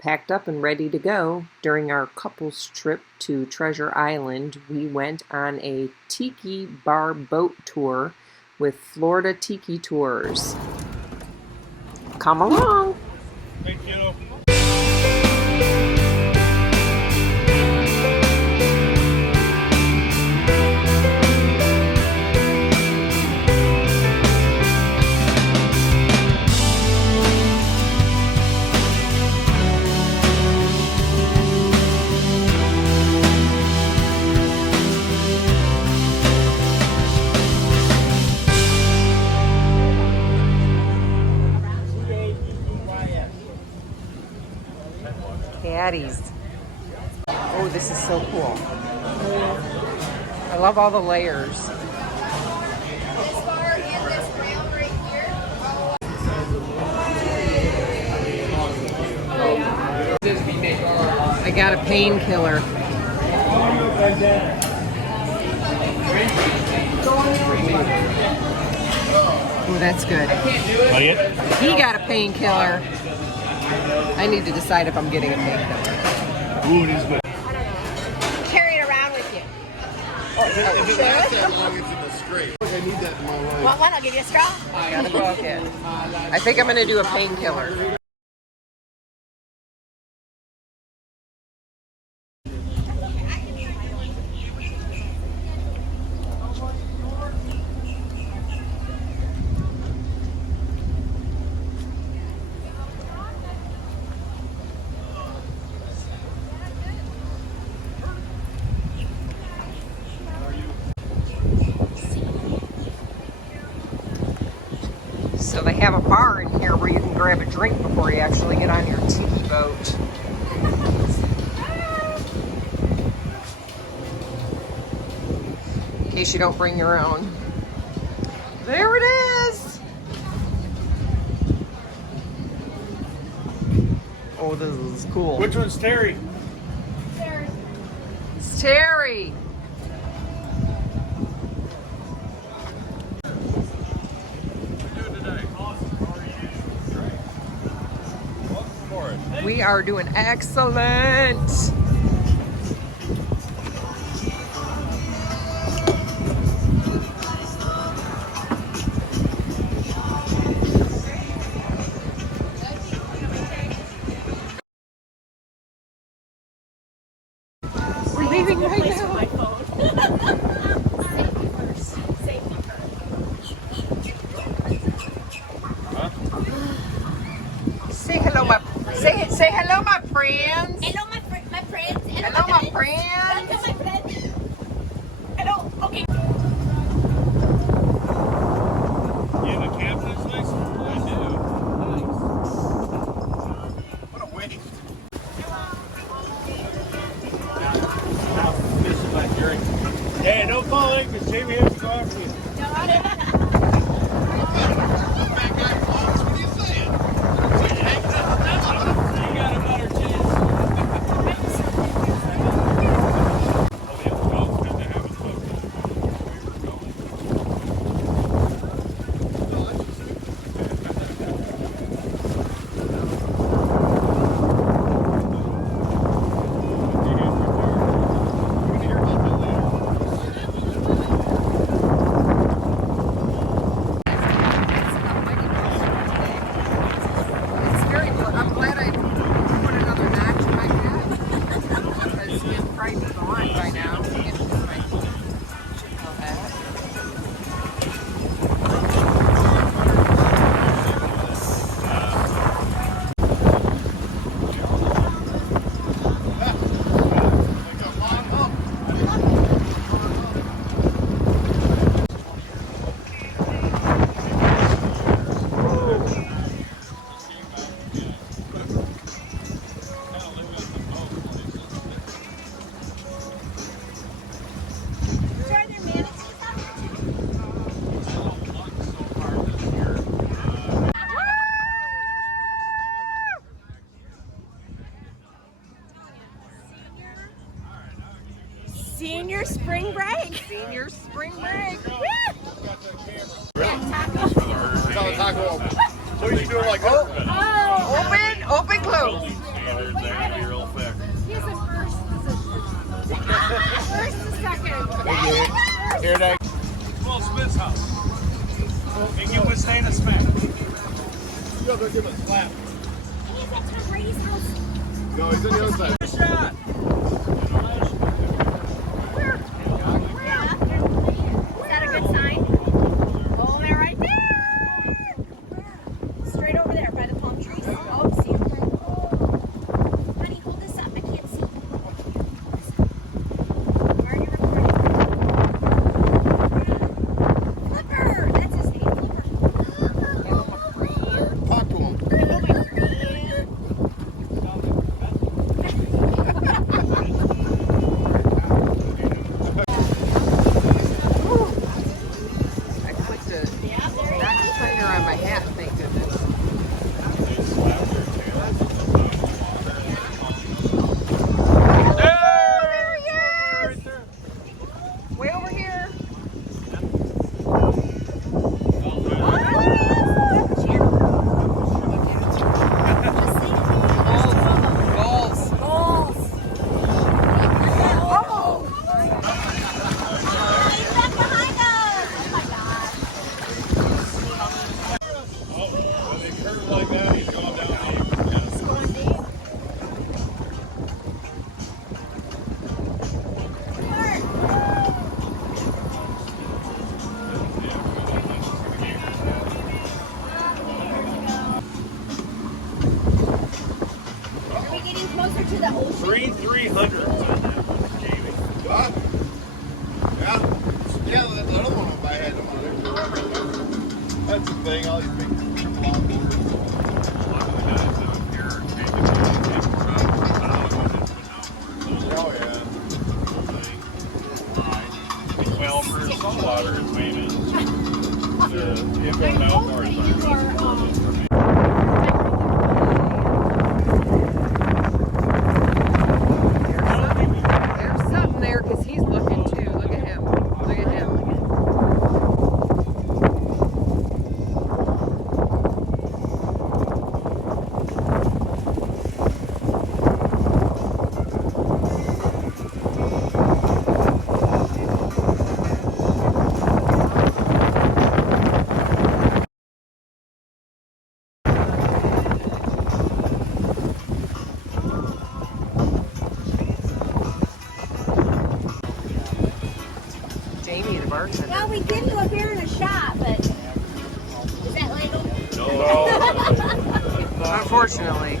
Packed up and ready to go, during our couples trip to Treasure Island, we went on a Tiki Bar Boat tour with Florida Tiki Tours. Come along! Thank you. Caddies. Oh, this is so cool. I love all the layers. This bar and this rail right here. I got a painkiller. Oh, that's good. Like it? He got a painkiller. I need to decide if I'm getting a painkiller. Ooh, it is good. Carry it around with you. If it lasts that long, it's in the straight. I need that in my life. Want one? I'll give you a straw. I gotta go again. I think I'm gonna do a painkiller. So they have a bar in here where you can grab a drink before you actually get on your tiki boat. In case you don't bring your own. There it is! Oh, this is cool. Which one's Terry? It's Terry! We are doing excellent. We're leaving right now. Say hello, say hello, my friends. Hello, my friends. Hello, my friends. Hello, my friends. Hello. Okay. You have a captain's license? I do. Nice. What a waste. Hey, don't fall in because Jamie has to go after you. You got a better chance. Senior spring break. Senior spring break. Taco open. So you should do it like this. Oh. Open, close. go give him a slap. He's at Tom Brady's house. No, he's on the other side. Shot. Is that a good sign? Oh, they're right there. Straight over there by the palm trees. Oh, see him. Honey, hold this up. I can't see. Where are you recording? Flipper. That's his name, Flipper. Talk to him. I put the not defender on my hat, thank goodness. There he is! Way over here. Balls. He's back behind us. Oh my gosh. Oh, when they curve like that, he's going down deep. He's going deep. Are we getting closer to the ocean? 300s on that one, Jamie. What? Yeah. Yeah, that little one if I had them on there. That's the thing, all these big triple longboards. A lot of the guys out here are taking Oh, yeah. well, for saltwater, it's mainly the inbound outboard side. There's something there because he's looking too. Look at him. Look at him. Jamie, the bartender. Well, we give you a beer and a shot, but is that legal? No. Unfortunately.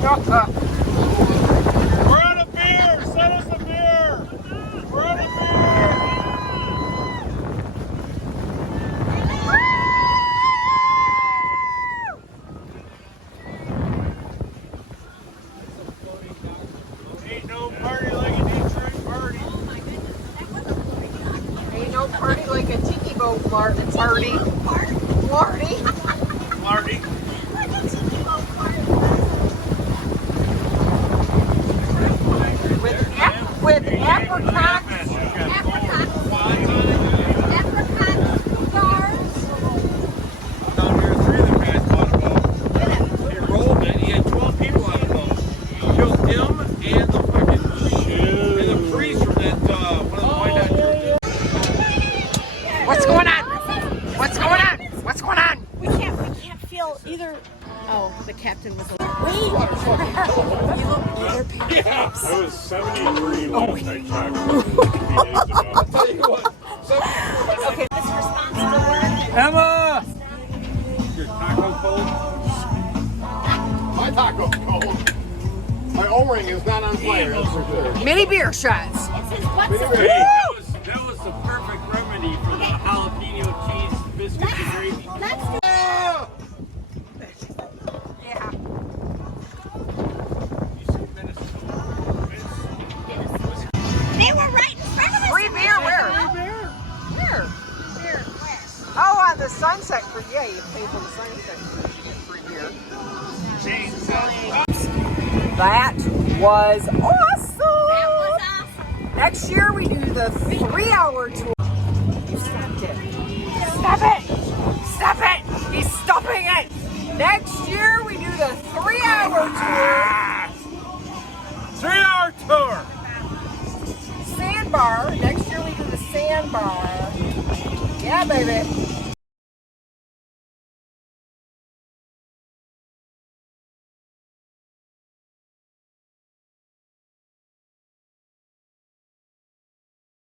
We're out of beer! Send us a beer! We're out of beer! Ain't no party like a Detroit party. Ain't no party like a tiki boat party. Party. Party. With apricots. Apricot bars. Down here, 3 of the guys bought a boat. He rolled it. He had 12 people on the boat. Killed him and the priest from that one of the white churches. What's going on? What's going on? What's going on? We can't feel either. Oh, the captain was. Wait. Yeah, it was 73 last I checked. A few days ago. Tell you what, Okay, this responsible word. Emma! Your taco cold? my taco's cold. My O-ring is not on fire, that's for sure. Mini beer shots. It says what's Mini the beer. Hey, that was the perfect remedy for the jalapeno cheese biscuits and gravy. Let's do. Ah! Yeah. They were right in front of us. Free beer where? Where? Oh, on the sunset cruise. Yeah, you pay for the sunset cruise. You get free beer. That was awesome. That was awesome. Next year we do the 3-hour tour. You stopped it. Stop it. Stop it. He's stopping it. Next year we do the 3-hour tour. 3-hour tour! Sandbar. Next year we do the sandbar. Yeah, baby.